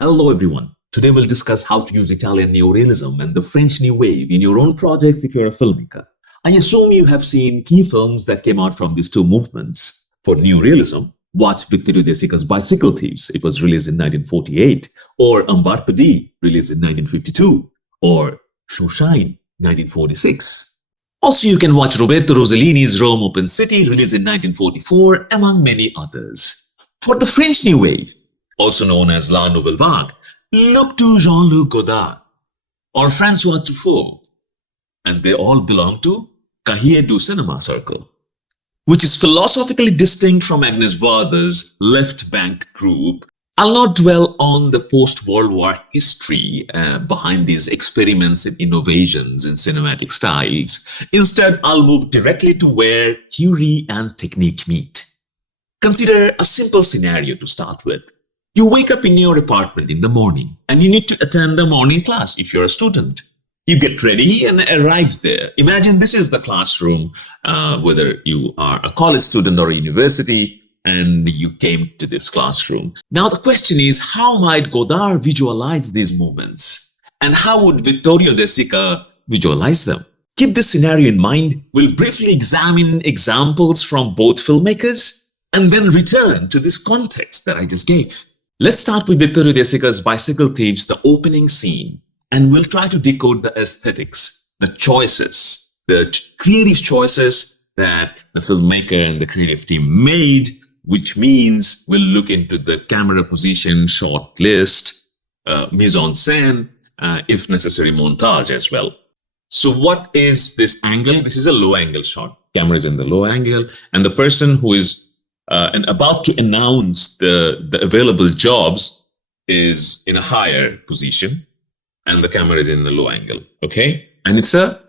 Hello everyone. Today we'll discuss how to use Italian Neorealism and the French New Wave in your own projects if you're a filmmaker. I assume you have seen key films that came out from these two movements. For Neorealism, watch Vittorio De Sica's Bicycle Thieves. It was released in 1948. Or AVANT-GARDE, released in 1952. Or Showshine, 1946. Also, you can watch Roberto Rossellini's Rome Open City, released in 1944, among many others. For the French New Wave, also known as La Nouvelle Vague, look to Jean-Luc Godard or François Truffaut, and they all belong to Cahiers du Cinema Circle, which is philosophically distinct from Agnes Varda's Left Bank group. I'll not dwell on the post-World War history behind these experiments and innovations in cinematic styles. Instead, I'll move directly to where theory and technique meet. Consider a simple scenario to start with. You wake up in your apartment in the morning and you need to attend a morning class if you're a student. You get ready and arrive there. Imagine this is the classroom, whether you are a college student or a university, and you came to this classroom. Now the question is, how might Godard visualize these moments? And how would Vittorio De Sica visualize them? Keep this scenario in mind. We'll briefly examine examples from both filmmakers and then return to this context that I just gave. Let's start with Vittorio De Sica's Bicycle Thieves, the opening scene, and we'll try to decode the aesthetics, the choices, the creative choices that the filmmaker and the creative team made, which means we'll look into the camera position, shot list, mise-en-scène, if necessary, montage as well. So what is this angle? This is a low angle shot. Camera is in the low angle, and the person who is about to announce the available jobs is in a higher position, and the camera is in the low angle. Okay, and it's a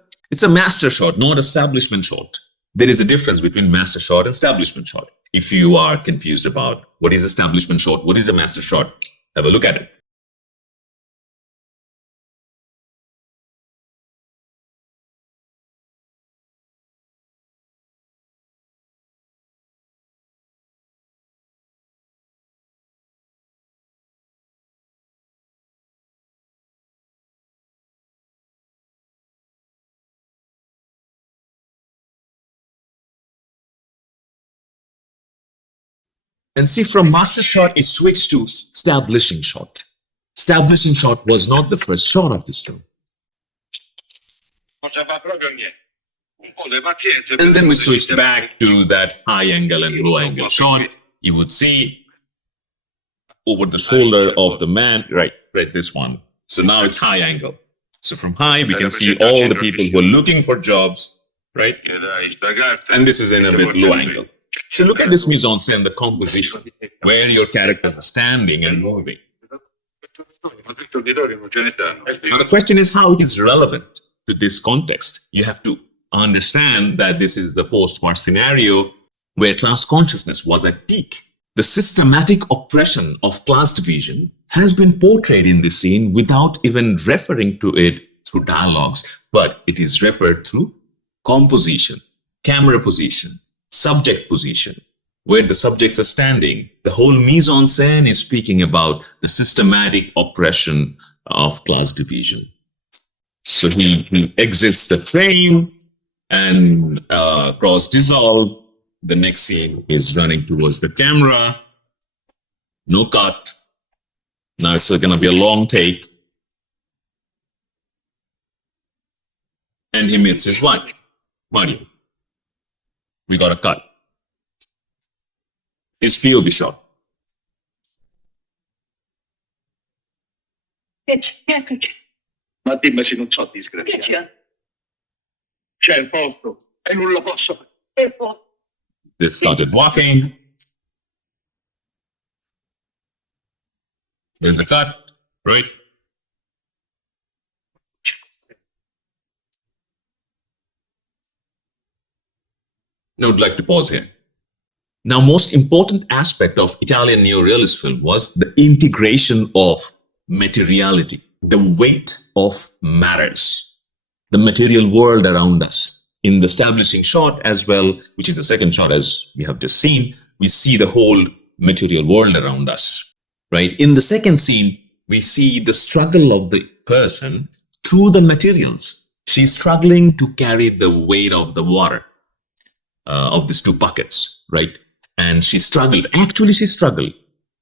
master shot, not establishment shot. There is a difference between master shot and establishment shot. If you are confused about what is establishment shot, what is a master shot, have a look at it. And see, from master shot, it switched to establishing shot. Establishing shot was not the first shot of this film. And then we switched back to that high angle and low angle shot. You would see over the shoulder of the man, right, this one. So now it's high angle. So from high, we can see all the people who are looking for jobs, right? And this is in a bit low angle. So look at this mise-en-scène, the composition, where your characters are standing and moving. Now the question is how it is relevant to this context. You have to understand that this is the post-war scenario where class consciousness was at peak. The systematic oppression of class division has been portrayed in this scene without even referring to it through dialogues, but it is referred through composition, camera position, subject position, where the subjects are standing. The whole mise-en-scène is speaking about the systematic oppression of class division. So he exits the frame and cross dissolve. The next scene is running towards the camera. No cut. Now it's going to be a long take. And he meets his wife, Mario. We got a cut. It's POV shot. Ma dimmi se non so disgrazia. C'è il posto e non lo posso fare. They started walking. There's a cut, right? Now, I would like to pause here. Now, most important aspect of Italian neorealist film was the integration of materiality, the weight of matters, the material world around us. In the establishing shot as well, which is the second shot as we have just seen, we see the whole material world around us, right? In the second scene, we see the struggle of the person through the materials. She's struggling to carry the weight of the water of these two buckets, right? And she struggled. Actually, she struggled.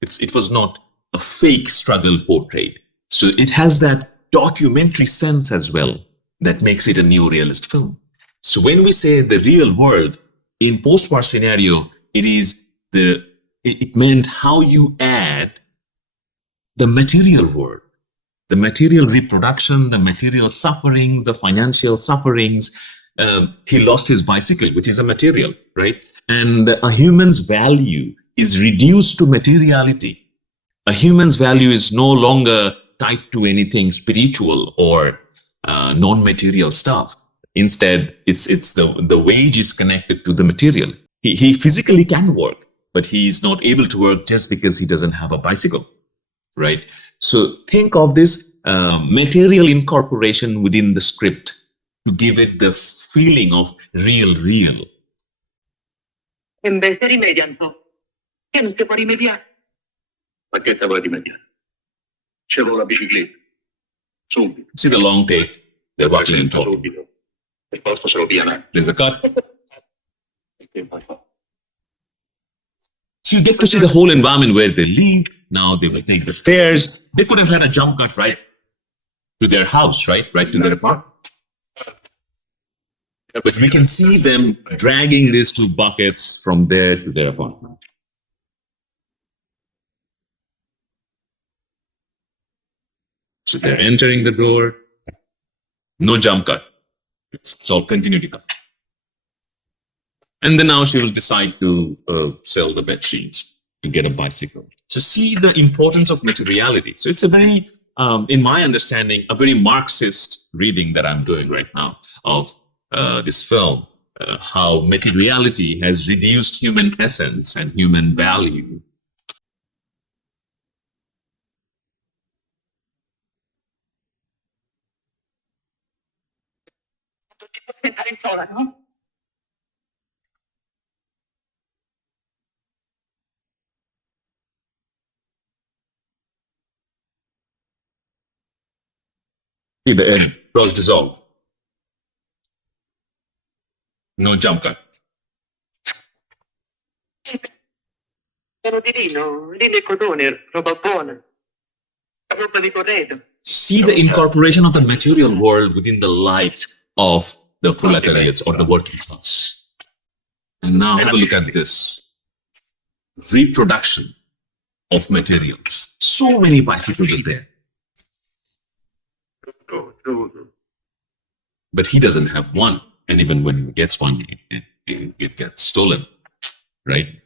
It was not a fake struggle portrayed. So it has that documentary sense as well that makes it a neorealist film. So when we say the real world in post-war scenario, it meant how you add the material world, the material reproduction, the material sufferings, the financial sufferings. He lost his bicycle, which is a material, right? And a human's value is reduced to materiality. A human's value is no longer tied to anything spiritual or non-material stuff. Instead, it's the wage is connected to the material. He physically can work, but he is not able to work just because he doesn't have a bicycle, right? So think of this material incorporation within the script to give it the feeling of real. In vez de rimediando, che non si può rimediare? Ma che te vuoi rimediare? C'è la bicicletta. Subito. See the long take. They're walking and talking. Subito. Per forza se lo piano. There's a cut. So you get to see the whole environment where they live. Now they will take the stairs. They could have had a jump cut right to their house, right to their apartment. But we can see them dragging these two buckets from there to their apartment. So they're entering the door. No jump cut. It's all continuity cut. And then now she will decide to sell the bed sheets and get a bicycle. So see the importance of materiality. So it's a very, in my understanding, a very Marxist reading that I'm doing right now of this film, how materiality has reduced human essence and human value. See the end, cross dissolve. No jump cut. Sono di lino e cotone, roba buona. Roba di corredo. See the incorporation of the material world within the life of the proletariats or the working class. And now have a look at this reproduction of materials. So many bicycles are there. But he doesn't have one. And even when he gets one, it gets stolen, right?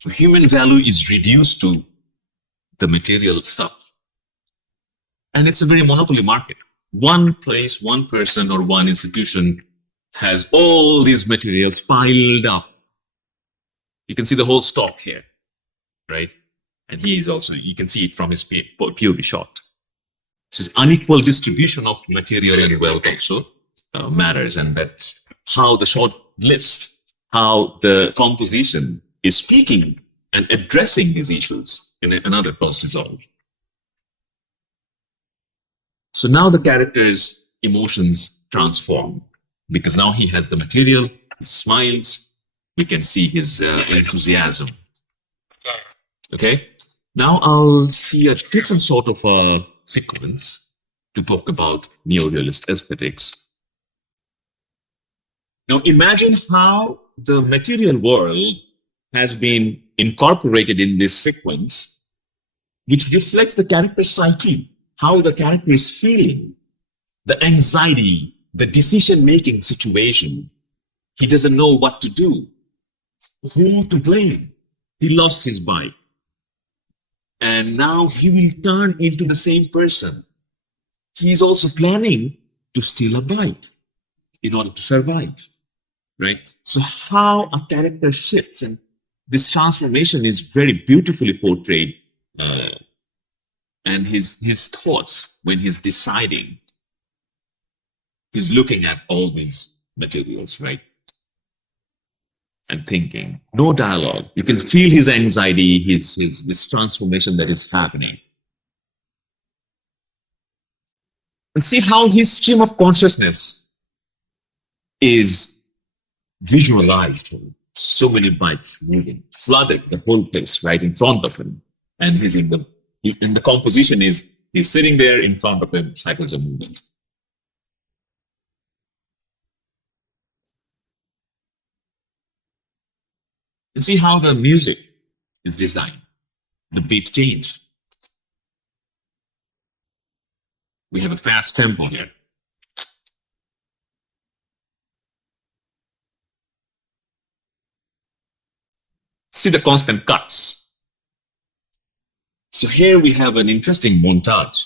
So human value is reduced to the material stuff. And it's a very monopoly market. One place, one person, or one institution has all these materials piled up. You can see the whole stock here, right? And he is also, you can see it from his POV shot. So it's unequal distribution of material and wealth also matters. And that's how the short list, how the composition is speaking and addressing these issues in another cross dissolve. So now the character's emotions transform because now he has the material, he smiles, we can see his enthusiasm. Okay, now I'll see a different sort of a sequence to talk about neorealist aesthetics. Now imagine how the material world has been incorporated in this sequence, which reflects the character's psyche, how the character is feeling, the anxiety, the decision-making situation. He doesn't know what to do, who to blame. He lost his bike. And now he will turn into the same person. He's also planning to steal a bike in order to survive, right? So how a character shifts, and this transformation is very beautifully portrayed. And his thoughts when he's deciding, he's looking at all these materials, right? and thinking. No dialogue. You can feel his anxiety, his this transformation that is happening. And see how his stream of consciousness is visualized. So many bytes moving, flooding the whole place right in front of him. And he's in the composition is he's sitting there in front of him, cycles are moving. And see how the music is designed. The beat changed. We have a fast tempo here. See the constant cuts. So here we have an interesting montage.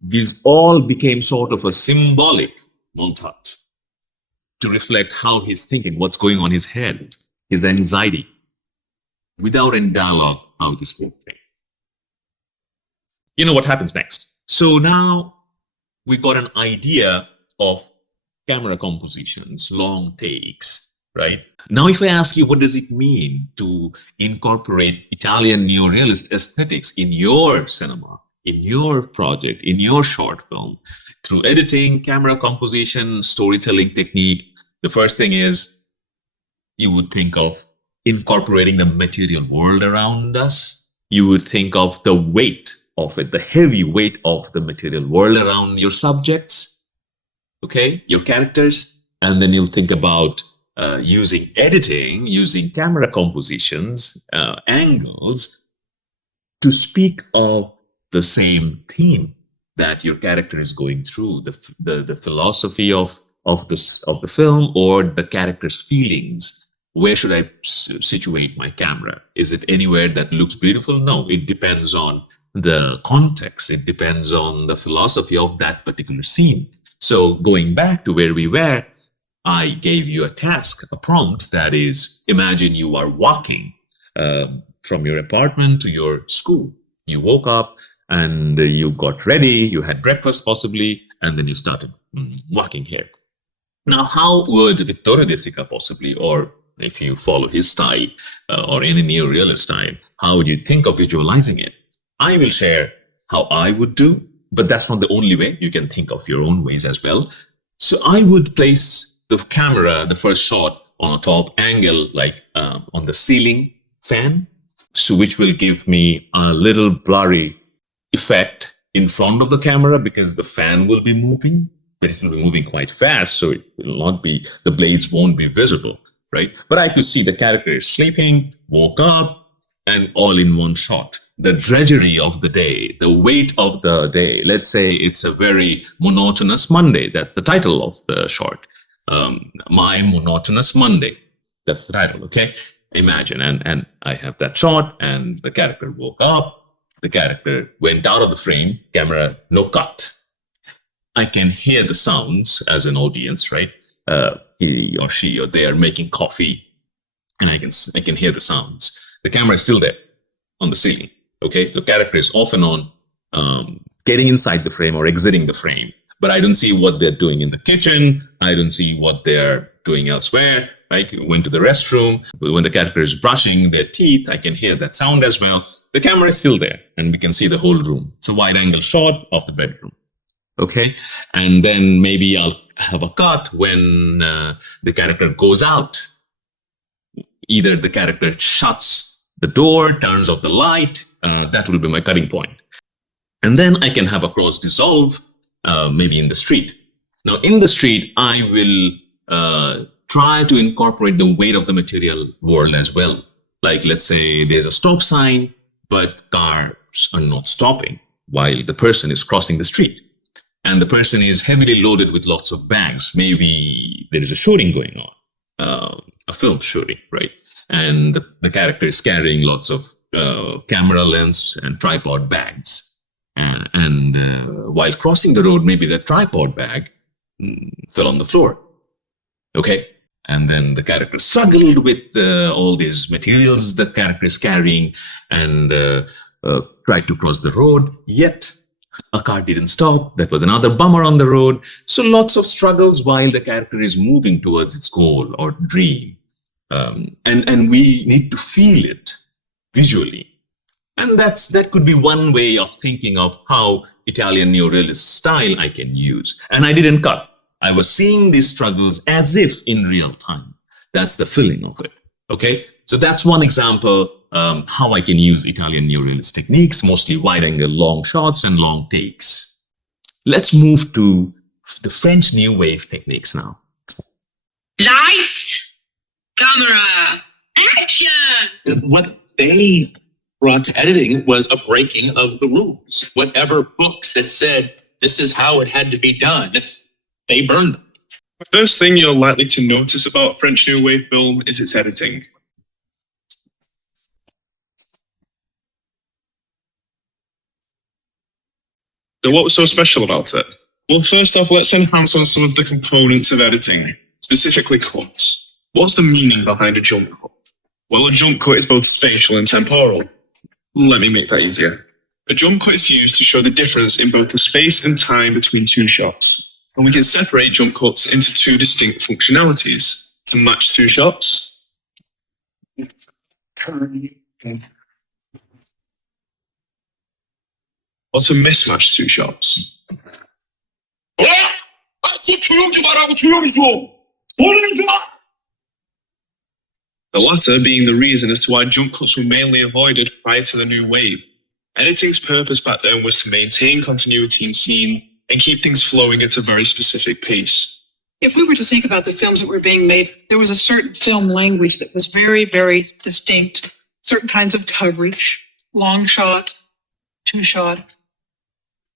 These all became sort of a symbolic montage to reflect how he's thinking, what's going on in his head, his anxiety, without any dialogue, how this whole thing. You know what happens next? So now we got an idea of camera compositions, long takes, right? Now, if I ask you, what does it mean to incorporate Italian neorealist aesthetics in your cinema, in your project, in your short film, through editing, camera composition, storytelling technique? The first thing is you would think of incorporating the material world around us. You would think of the weight of it, the heavy weight of the material world around your subjects, okay, your characters. And then you'll think about using editing, using camera compositions, angles to speak of the same theme that your character is going through, the philosophy of the film, or the character's feelings. Where should I situate my camera? Is it anywhere that looks beautiful? No, it depends on the context. It depends on the philosophy of that particular scene. So going back to where we were, I gave you a task, a prompt that is, imagine you are walking from your apartment to your school. You woke up and you got ready, you had breakfast possibly, and then you started walking here. Now, how would Vittorio De Sica possibly, or if you follow his style or any neorealist style, how would you think of visualizing it? I will share how I would do, but that's not the only way. You can think of your own ways as well. So I would place the camera, the first shot, on a top angle, like on the ceiling fan, so which will give me a little blurry effect in front of the camera because the fan will be moving, but it will be moving quite fast, so it will not be, the blades won't be visible, right? But I could see the character is sleeping, woke up, and all in one shot. The drudgery of the day, the weight of the day. Let's say it's a very monotonous Monday. That's the title of the short. My Monotonous Monday. That's the title, okay? Imagine, and I have that shot, and the character woke up, the character went out of the frame, camera, no cut. I can hear the sounds as an audience, right? He or she or they are making coffee, and I can hear the sounds. The camera is still there on the ceiling, okay? The character is off and on, getting inside the frame or exiting the frame. But I don't see what they're doing in the kitchen. I don't see what they're doing elsewhere, right? Went to the restroom. When the character is brushing their teeth, I can hear that sound as well. The camera is still there, and we can see the whole room. It's a wide angle shot of the bedroom. Okay. And then maybe I'll have a cut when the character goes out. Either the character shuts the door, turns off the light. That will be my cutting point. And then I can have a cross dissolve, maybe in the street. Now, in the street, I will try to incorporate the weight of the material world as well. Like, let's say there's a stop sign, but cars are not stopping while the person is crossing the street. And the person is heavily loaded with lots of bags. Maybe there is a shooting going on, a film shooting, right? And the character is carrying lots of camera lens and tripod bags. And while crossing the road, maybe the tripod bag fell on the floor. Okay. And then the character struggled with all these materials the character is carrying and tried to cross the road. Yet a car didn't stop. That was another bummer on the road. So lots of struggles while the character is moving towards its goal or dream. and we need to feel it visually. And that could be one way of thinking of how Italian neorealist style I can use. And I didn't cut. I was seeing these struggles as if in real time. That's the feeling of it. Okay, so that's one example how I can use Italian neorealist techniques, mostly wide-angle long shots and long takes. Let's move to the French New Wave techniques now. Lights, camera, action! What they brought to editing was a breaking of the rules. Whatever books that said this is how it had to be done, they burned them. The first thing you're likely to notice about French New Wave film is its editing. So what was so special about it? Well, first off, let's enhance on some of the components of editing, specifically cuts. What's the meaning behind a jump cut? Well, a jump cut is both spatial and temporal. Let me make that easier. A jump cut is used to show the difference in both the space and time between two shots. And we can separate jump cuts into two distinct functionalities. To match two shots, or to mismatch two shots. The latter being the reason as to why jump cuts were mainly avoided prior to the new wave. Editing's purpose back then was to maintain continuity in scene and keep things flowing at a very specific pace. If we were to think about the films that were being made, there was a certain film language that was very, very distinct. Certain kinds of coverage, long shot, two shot,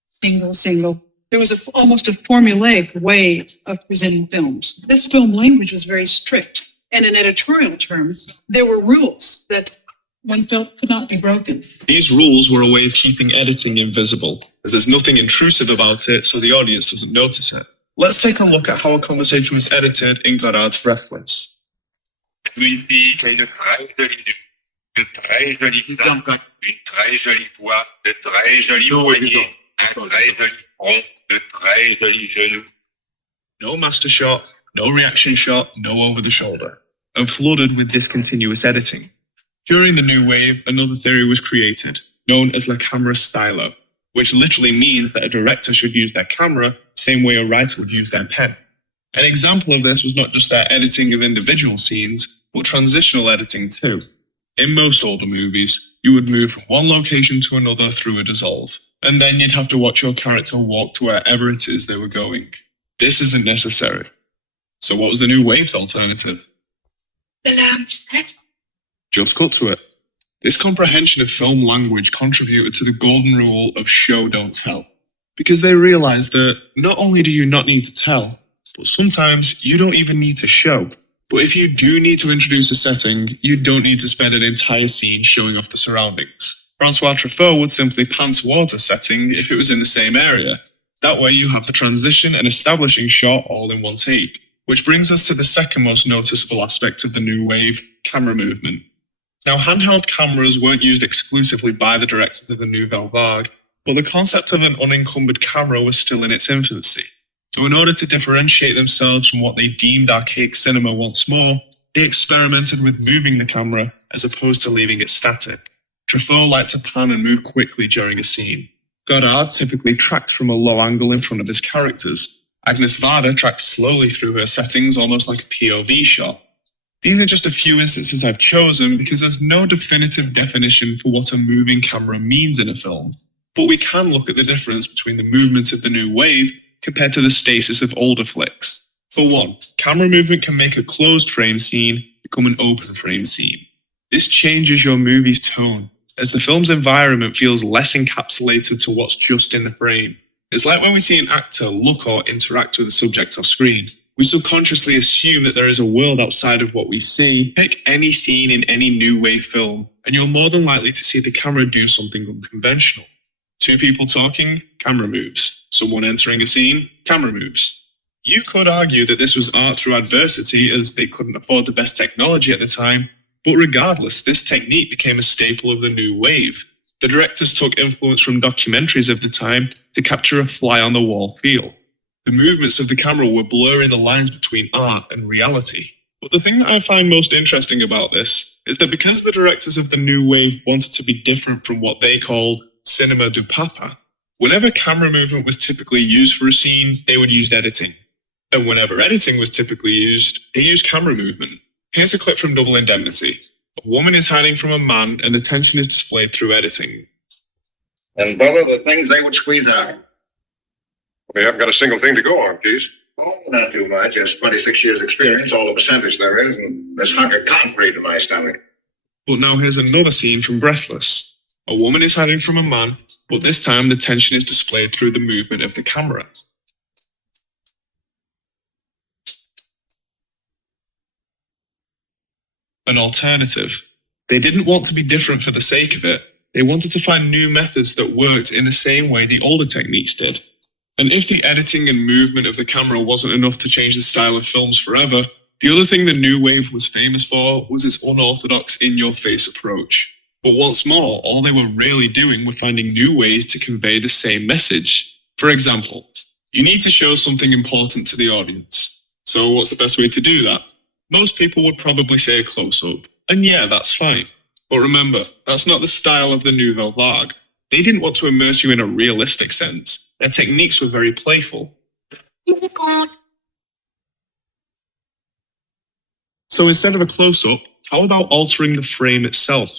single. There was almost a formulaic way of presenting films. This film language was very strict. And in editorial terms, there were rules that one felt could not be broken. These rules were a way of keeping editing invisible, as there's nothing intrusive about it, so the audience doesn't notice it. Let's take a look at how a conversation was edited in Godard's Breathless. Une fille qui a une très jolie nuque, une très jolie dent, une très jolie coiffe, de très jolis poignets, un très joli front, de très jolis genoux. No master shot, no reaction shot, no over the shoulder, and flooded with discontinuous editing. During the new wave, another theory was created, known as la camera stylo, which literally means that a director should use their camera the same way a writer would use their pen. An example of this was not just their editing of individual scenes, but transitional editing too. In most older movies, you would move from one location to another through a dissolve, and then you'd have to watch your character walk to wherever it is they were going. This isn't necessary. So what was the new wave's alternative? The lounge text. Just cut to it. This comprehension of film language contributed to the golden rule of show, don't tell. Because they realized that not only do you not need to tell, but sometimes you don't even need to show. But if you do need to introduce a setting, you don't need to spend an entire scene showing off the surroundings. Francois Truffaut would simply pan towards a setting if it was in the same area. That way you have the transition and establishing shot all in one take. Which brings us to the second most noticeable aspect of the new wave, camera movement. Now, handheld cameras weren't used exclusively by the directors of the Nouvelle Vague, but the concept of an unencumbered camera was still in its infancy. So in order to differentiate themselves from what they deemed archaic cinema once more, they experimented with moving the camera as opposed to leaving it static. Truffaut liked to pan and move quickly during a scene. Godard typically tracked from a low angle in front of his characters. Agnes Varda tracked slowly through her settings almost like a POV shot. These are just a few instances I've chosen because there's no definitive definition for what a moving camera means in a film. But we can look at the difference between the movements of the new wave compared to the stasis of older flicks. For one, camera movement can make a closed frame scene become an open frame scene. This changes your movie's tone, as the film's environment feels less encapsulated to what's just in the frame. It's like when we see an actor look or interact with a subject off screen. We subconsciously assume that there is a world outside of what we see. Pick any scene in any new wave film, and you're more than likely to see the camera do something unconventional. Two people talking, camera moves. Someone entering a scene, camera moves. You could argue that this was art through adversity as they couldn't afford the best technology at the time, but regardless, this technique became a staple of the new wave. The directors took influence from documentaries of the time to capture a fly-on-the-wall feel. The movements of the camera were blurring the lines between art and reality. But the thing that I find most interesting about this is that because the directors of the new wave wanted to be different from what they called cinema du papa, whenever camera movement was typically used for a scene, they would use editing. And whenever editing was typically used, they used camera movement. Here's a clip from Double Indemnity. A woman is hiding from a man and the tension is displayed through editing. And brother, the things they would squeeze out. We haven't got a single thing to go on, Keys. Oh, not too much. There's 26 years experience, all the percentage there is, and this hunk of concrete in my stomach. But now here's another scene from Breathless. A woman is hiding from a man, but this time the tension is displayed through the movement of the camera. An alternative. They didn't want to be different for the sake of it. They wanted to find new methods that worked in the same way the older techniques did. And if the editing and movement of the camera wasn't enough to change the style of films forever, the other thing the new wave was famous for was its unorthodox in-your-face approach. But once more, all they were really doing was finding new ways to convey the same message. For example, you need to show something important to the audience. So what's the best way to do that? Most people would probably say a close-up. And yeah, that's fine. But remember, that's not the style of the Nouvelle Vague. They didn't want to immerse you in a realistic sense. Their techniques were very playful. So instead of a close-up, how about altering the frame itself?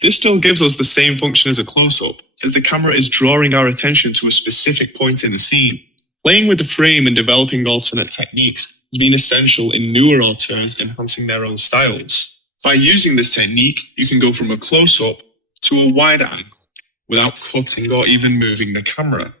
This still gives us the same function as a close-up, as the camera is drawing our attention to a specific point in the scene. Playing with the frame and developing alternate techniques has been essential in newer auteurs enhancing their own styles. By using this technique, you can go from a close-up to a wide angle without cutting or even moving the camera,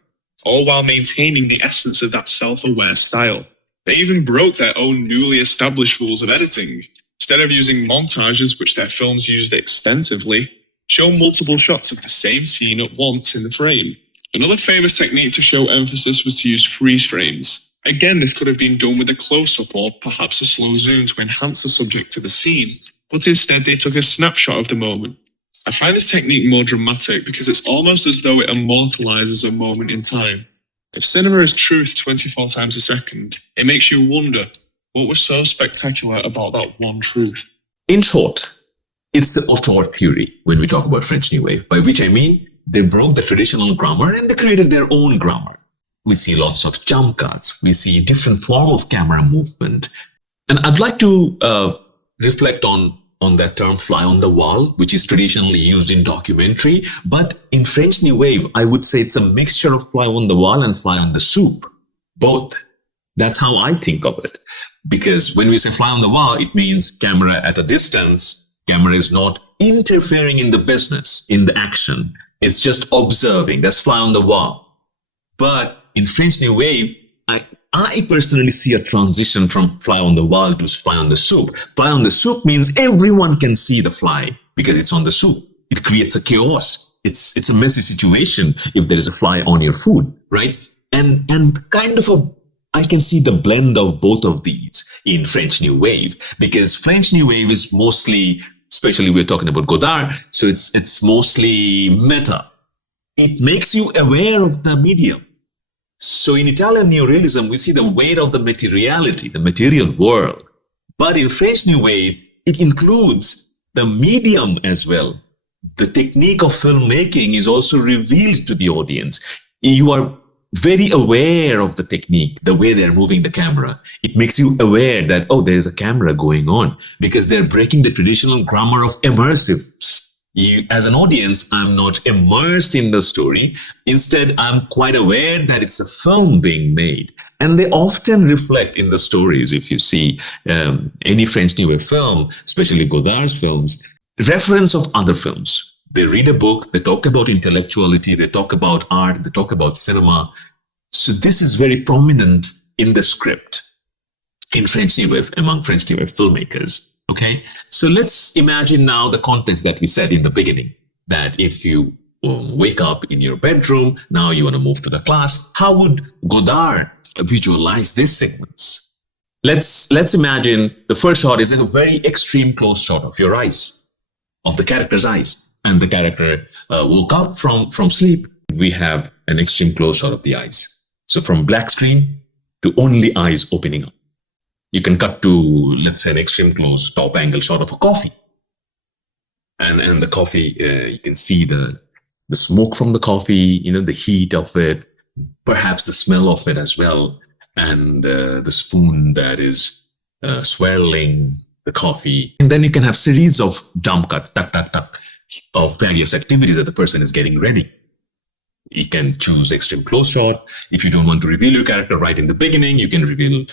all while maintaining the essence of that self-aware style. They even broke their own newly established rules of editing. Instead of using montages, which their films used extensively, show multiple shots of the same scene at once in the frame. Another famous technique to show emphasis was to use freeze frames. Again, this could have been done with a close-up or perhaps a slow zoom to enhance the subject to the scene, but instead they took a snapshot of the moment. I find this technique more dramatic because it's almost as though it immortalizes a moment in time. If cinema is truth 24 times a second, it makes you wonder, what was so spectacular about that one truth? In short, it's the auteur theory when we talk about French New Wave, by which I mean they broke the traditional grammar and they created their own grammar. We see lots of jump cuts, we see different form of camera movement. And I'd like to reflect on that term fly on the wall, which is traditionally used in documentary. But in French New Wave, I would say it's a mixture of fly on the wall and fly on the soup. Both. That's how I think of it. Because when we say fly on the wall, it means camera at a distance. Camera is not interfering in the business, in the action. It's just observing. That's fly on the wall. But in French New Wave, I personally see a transition from fly on the wall to fly on the soup. Fly on the soup means everyone can see the fly because it's on the soup. It creates a chaos. It's a messy situation if there is a fly on your food, right? And kind of I can see the blend of both of these in French New Wave, because French New Wave is mostly, especially we're talking about Godard, so it's mostly meta. It makes you aware of the medium. So in Italian Neorealism, we see the weight of the materiality, the material world. But in French New Wave, it includes the medium as well. The technique of filmmaking is also revealed to the audience. You are very aware of the technique, the way they're moving the camera. It makes you aware that, oh, there is a camera going on, because they're breaking the traditional grammar of immersiveness. As an audience, I'm not immersed in the story. Instead, I'm quite aware that it's a film being made. And they often reflect in the stories, if you see any French New Wave film, especially Godard's films, reference of other films. They read a book, they talk about intellectuality, they talk about art, they talk about cinema. So this is very prominent in the script in French New Wave, among French New Wave filmmakers. Okay, so let's imagine now the context that we said in the beginning, that if you wake up in your bedroom, now you want to move to the class, how would Godard visualize this sequence? Let's imagine the first shot is a very extreme close shot of your eyes, of the character's eyes, and the character woke up from sleep. We have an extreme close shot of the eyes. So from black screen to only eyes opening up. You can cut to, let's say, an extreme close top angle shot of a coffee. And the coffee, you can see the smoke from the coffee, the heat of it, perhaps the smell of it as well, and the spoon that is swirling the coffee. And then you can have series of jump cuts, tuck, tuck, tuck, of various activities that the person is getting ready. You can choose extreme close shot. If you don't want to reveal your character right in the beginning, you can reveal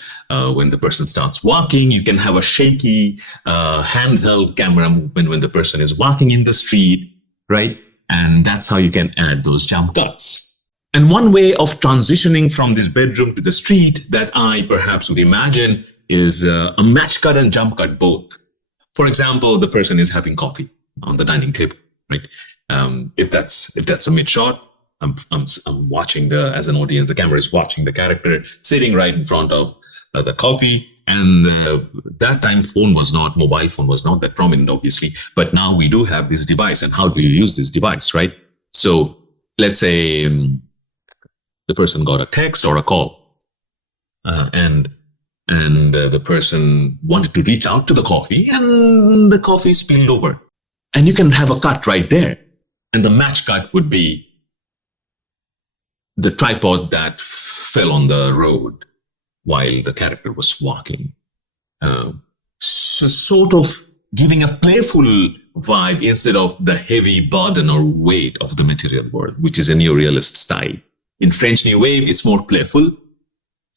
when the person starts walking. You can have a shaky handheld camera movement when the person is walking in the street, right? And that's how you can add those jump cuts. And one way of transitioning from this bedroom to the street that I perhaps would imagine is a match cut and jump cut both. For example, the person is having coffee on the dining table, right? If that's a mid shot, I'm watching as an audience, the camera is watching the character sitting right in front of the coffee. And that time mobile phone was not that prominent, obviously. But now we do have this device. And how do you use this device, right? So let's say the person got a text or a call, and the person wanted to reach out to the coffee, and the coffee spilled over. And you can have a cut right there. And the match cut would be the tripod that fell on the road while the character was walking. So sort of giving a playful vibe instead of the heavy burden or weight of the material world, which is a neorealist style. In French New Wave, it's more playful.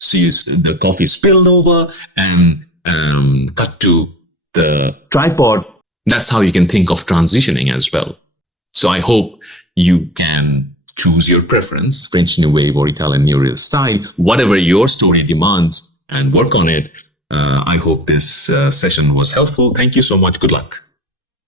So the coffee spilled over and cut to the tripod. That's how you can think of transitioning as well. So I hope you can choose your preference, French New Wave or Italian Neorealist style, whatever your story demands, and work on it. I hope this session was helpful. Thank you so much. Good luck.